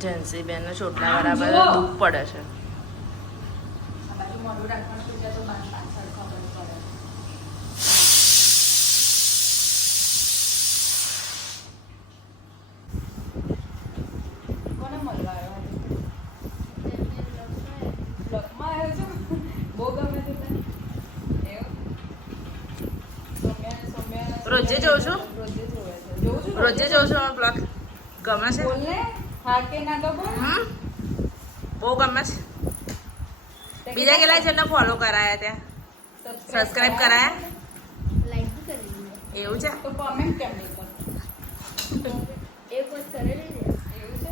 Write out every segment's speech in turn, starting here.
Gen Z બેન ચોટલા બધા દુઃખ પડે છે. રોજે જોઉં છું? રોજે જોઉં છું. રોજે જોઉં છું બ્લોગ ગમે છે? બહુ ગમે છે. બીજા કેટલા જણને ફોલો કરાયા ત્યાં. સબસ્ક્રાઇબ કરાયા? લાઈક બી કરી દીધી એવું છે? તો કોમેન્ટ કેમ નહીં કરતો એક વખત કરેલી એવું છે?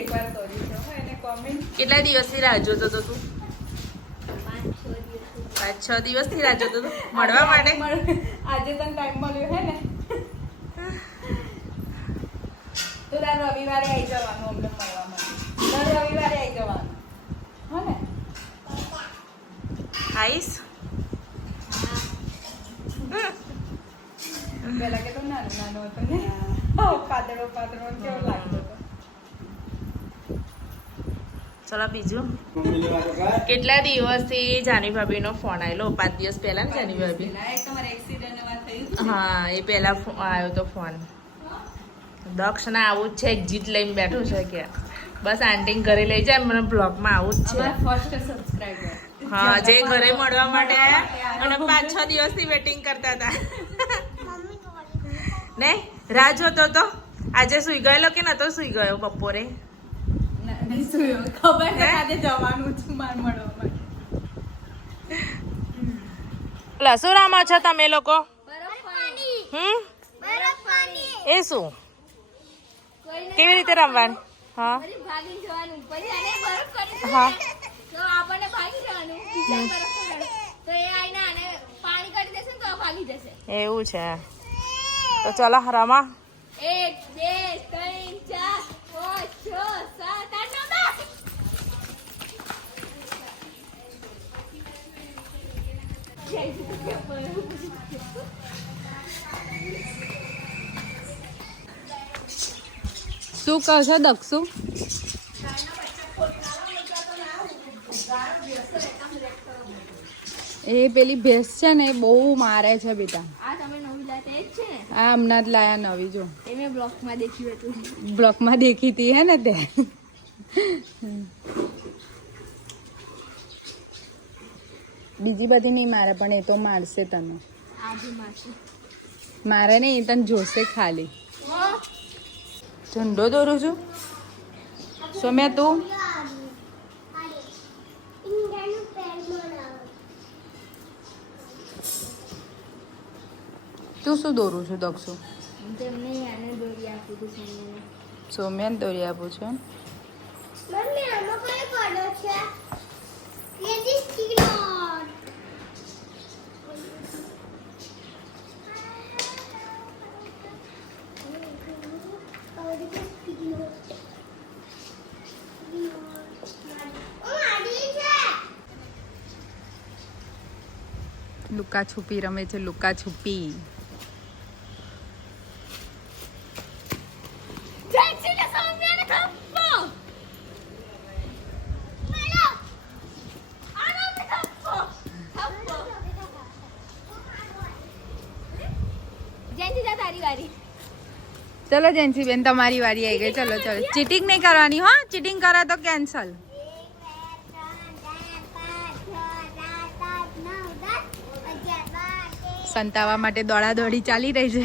એકવાર કરી છે એને કોમેન્ટ કેટલા દિવસથી રાહ જોતો હતો તું? પાંચ છ દિવસ પાંચ છ દિવસથી રાહ જોતો હતો. મળવા માટે? આજે તને ટાઈમ મળ્યો હે ને? તો રવિવારે આવી જવાનું અમને મળવા માટે. દર રવિવારે આવી જવાનું. હો ને? આવીશ પેલા કેટલો નાનો નાનો હતો ને. પાતળો પાતળો કેવો લાગતો ચલો બીજું? કેટલા દિવસથી જાની ભાભીનો ફોન આવેલો પાંચ દિવસ પહેલા ને જાની ભાભી? હા એ પહેલા આવ્યો તો ફોન દક્ષ ના આવું જ છે એક્ઝિટ લઈને બેઠું છે કે બસ આંટી ઘરે લઈ જાય મને બ્લોગમાં આવું જ છે. ફર્સ્ટ સબસ્ક્રાઇબર હા જે ઘરે મળવા માટે અને પાંચ છ દિવસથી વેટિંગ કરતા હતા. ને રાહ જોતો તો. આજે સુઈ ગયેલો કે નતો સુઈ ગયો બપોરે? ખબર છે આજે જવાનું છું માર મળવા માટે. લસુ રામો છો તમે લોકો? બરફ હમ? એ શું? કેવી રીતે રમવાનું? હા. હા. એવું છે. તો ચલો રમા એક બે ત્રણ ચાર પાંચ છ સાત આઠ નવ દસ. શું કહો છો દક્ષુ? એ પેલી ભેંસ છે ને એ બહુ મારે છે બેટા. આ હમણાં જ લાયા નવી જો. બ્લોકમાં દેખ્યું હતું. બ્લોકમાં દેખી હતી હે ને તે? બીજી બધી નહીં મારે પણ એ તો મારશે તને. મારે નહીં તને જોશે ખાલી. ઝંડો દોરું છું સોમ્યા તું? તું શું દોરું છું? દક્ષુ સોમ્યાને દોરી આપું છું. લુકા છુપી રમે છે લુકા છુપી. ચલો જેન્સી બેન તમારી વારી આવી ગઈ. ચલો ચલો. ચીટિંગ નહીં કરવાની હો. ચીટિંગ કરો તો કેન્સલ. સંતાવા માટે દોડાદોડી ચાલી રહી છે.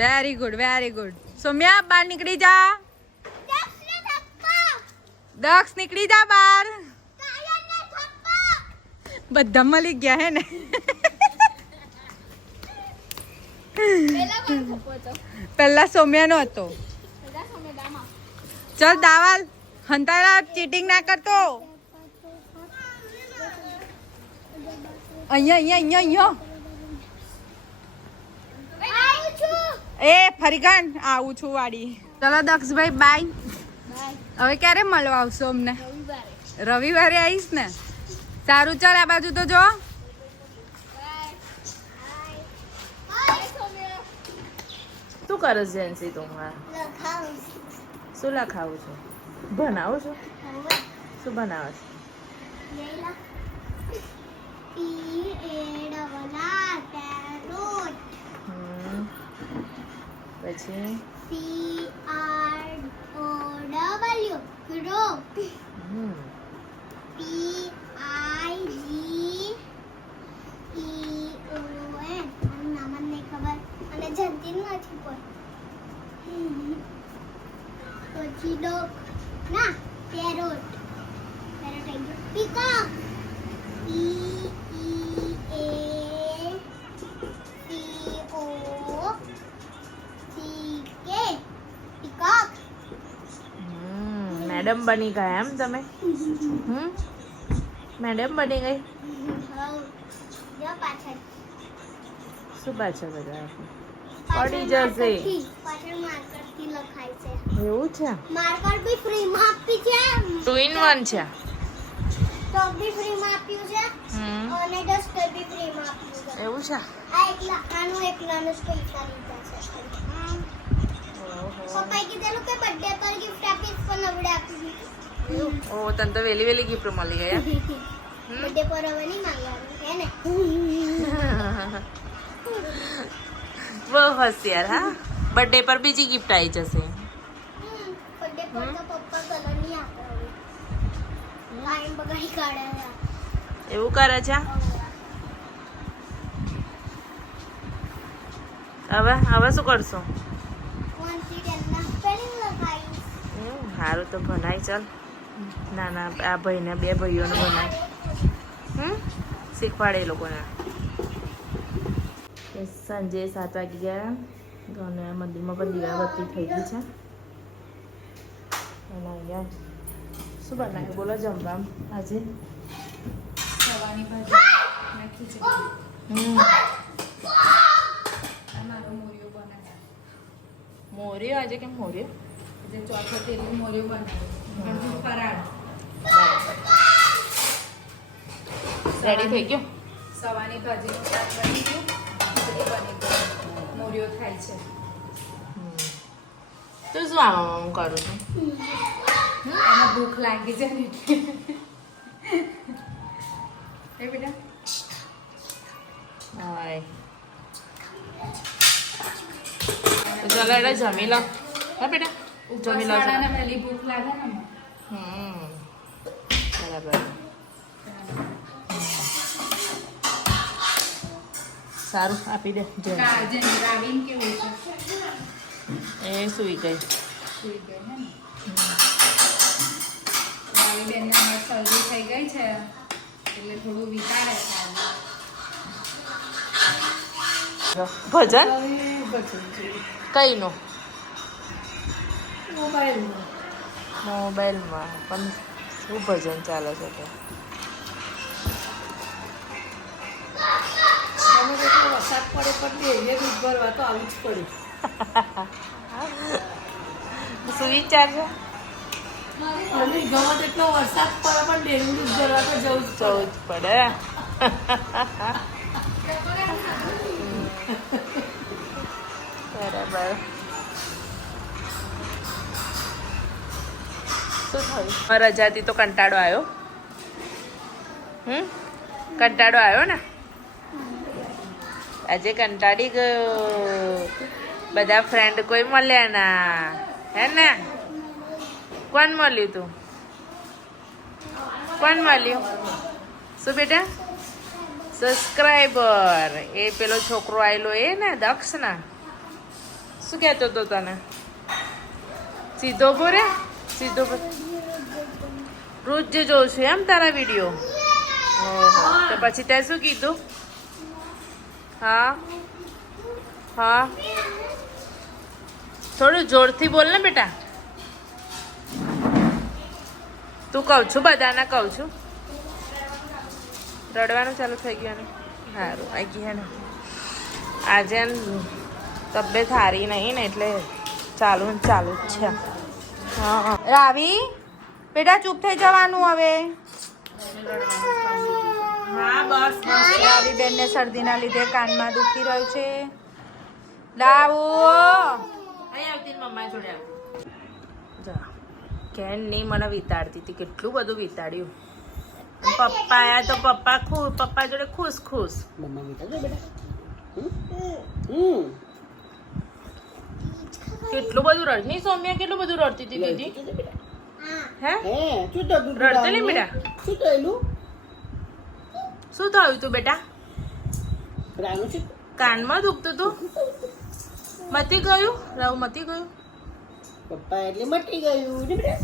Very good very good Saumya બહાર નીકળી જા. દક્ષ નીકળી જા બહાર. બધા મળી ગયા હે ને? પહેલા સોમ્યાનો હતો. ચલ દાવાલ હંતાળા ચીટિંગ ના કરતો. અહીંયા અહીંયા અહીંયા અહીંયા. એ ફરીગાન આવું છું વાડી. ચલો દક્ષભાઈ બાય હવે ક્યારે મળવા આવશો અમને? રવિવારે આવીશ ને? સારું ચાલ આ બાજુ તો જો. શું કરે છે તું શું લખાવું છું? ભણાવું છું? શું બનાવે છે. પછી P R O W crow hmm. P I G E O N મારું નામ જ નહીં ખબર અને જનતી નથી કોઈ પછી ડોગ ના પેરોટ. પેરોટ આવી ગયો. Peacock P E A P O C K peacock. Madam બની ગયા એમ તમે? હમ મેડમ બની ગઈ? શું પાછળ બધા? પડી જશે. એવું છે? માર્કર બી ફ્રીમાં આપી છે. ટુ ઇન વન છે. ચોક બી ફ્રીમાં આપ્યું છે. અને ડસ્ટર બી ફ્રીમાં આપ્યું છે. એવું છે? આ એકલા આનું એક નાનું પૈસા લીધા છે. પપ્પાએ કીધેલું કે બર્થડે પર ગિફ્ટ આપીશ પણ નવડે આપી ઓ તને તો વેલી વેલી ગિફ્ટ મળી ગયા? બર્થડે પર હવે નહીં માંગવાનું હે ને? બહુ હોશિયાર હા? બર્થડે પર બીજી ગિફ્ટ આવી જશે. એવું કરે છે? હવે હવે શું કરશો? સારું તો ભણાય ચાલ. ના ના આ ભાઈને બે ભાઈઓને ભણાય. હમ શીખવાડે એ લોકોને. સાંજે સાત વાગી ગયા અને મંદિરમાં પણ દીવાબત્તી થઈ ગઈ છે. અને અહીંયા શું બનાવ્યું? બોલો જમવા. આજે? સવાની ભાજી. ખીચડી. મોરિયો મોર્યો? આજે કેમ મોર્યો? જે ચોથો તેલનું મોરિયો બનાવ્યું. ફરાળ. રેડી થઈ ગયો? સવાની ભાજીનું શાક બની ગયું. બની ગયું થાય છે. તો શું આમાં કરું છું? એને ભૂખ લાગી છે ને એ બેટા. હાય. ચાલો એટલે જમી લો. હા બેટા? જમી લો ભૂખ લાગે ને. હમ. બરાબર. સારું આપી દે એ સુઈ ગઈ. સુઈ ગઈ બેનને હમણાં થઈ ગઈ છે એટલે થોડું વિચારે. ભજન? કઈનું? મોબાઈલમાં. મોબાઈલમાં પણ શું ભજન ચાલે છે તો વરસાદ પડે પણ દૂધ ભરવા તો આવું જ પડ્યું શું વિચાર છે? અને ગમે તેટલો વરસાદ પડે પણ ડેરી દૂધ ભરવા તો જવું જ જવું જ પડે બરાબર. શું થયું? રજાથી તો કંટાળો આવ્યો. હમ? કંટાળો આવ્યો ને? આજે કંટાળી ગયો. બધા ફ્રેન્ડ કોઈ મળ્યા ના. હે ને? કોણ મળ્યું તું? કોણ મળ્યું? શું બેટા? સબસ્ક્રાઈબર એ પેલો છોકરો આવેલો એ ને દક્ષ ના શું કહેતો હતો તને? સીધો બોરે સીધો રોજ જોઉં છું એમ તારા વીડિયો તો પછી તે શું કીધું? હા. હા. થોડું જોરથી બોલ ને બેટા. તું કહું છું, બધાને કહું છું. રડવાનું ચાલુ થઈ ગયું સારું આવી ગયા ને આજે એમ તબિયત સારી નહીં ને એટલે ચાલુ ને ચાલુ જ છે. હા. રાવી, બેટા ચૂપ થઈ જવાનું હવે. હા બસ બસ. રાવી બેનને શરદીના લીધે કાનમાં દુખી રહ્યું છે. લાવો અહીં આવતી મમ્મા જોડે આવતી જા કેન નહીં મને વિતાડતી હતી કેટલું બધું વિતાડ્યું. પપ્પા આયા તો પપ્પા ખુશ પપ્પા જોડે ખુશ ખુશ. કેટલું બધું રડ નહીં સૌમ્યા કેટલું બધું રડતી હતી દીદી? હે? રડતી નહીં? બેટા? શું થયેલું? શું થયું તું બેટા? કાનમાં દુખતું તું? મતી ગયું? રવ મતી ગયું? પપ્પા એટલે મટી ગયું ને બેટા?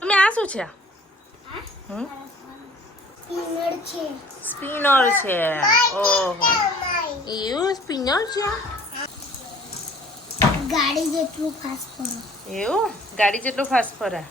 તમે આ શું છે? હમ? સ્પિનર છે. સ્પિનર છે. ઓહો. એવું સ્પિનર છે? ગાડી જેટલું ફાસ્ટ ફરો એવું? ગાડી જેટલું ફાસ્ટ ફરે.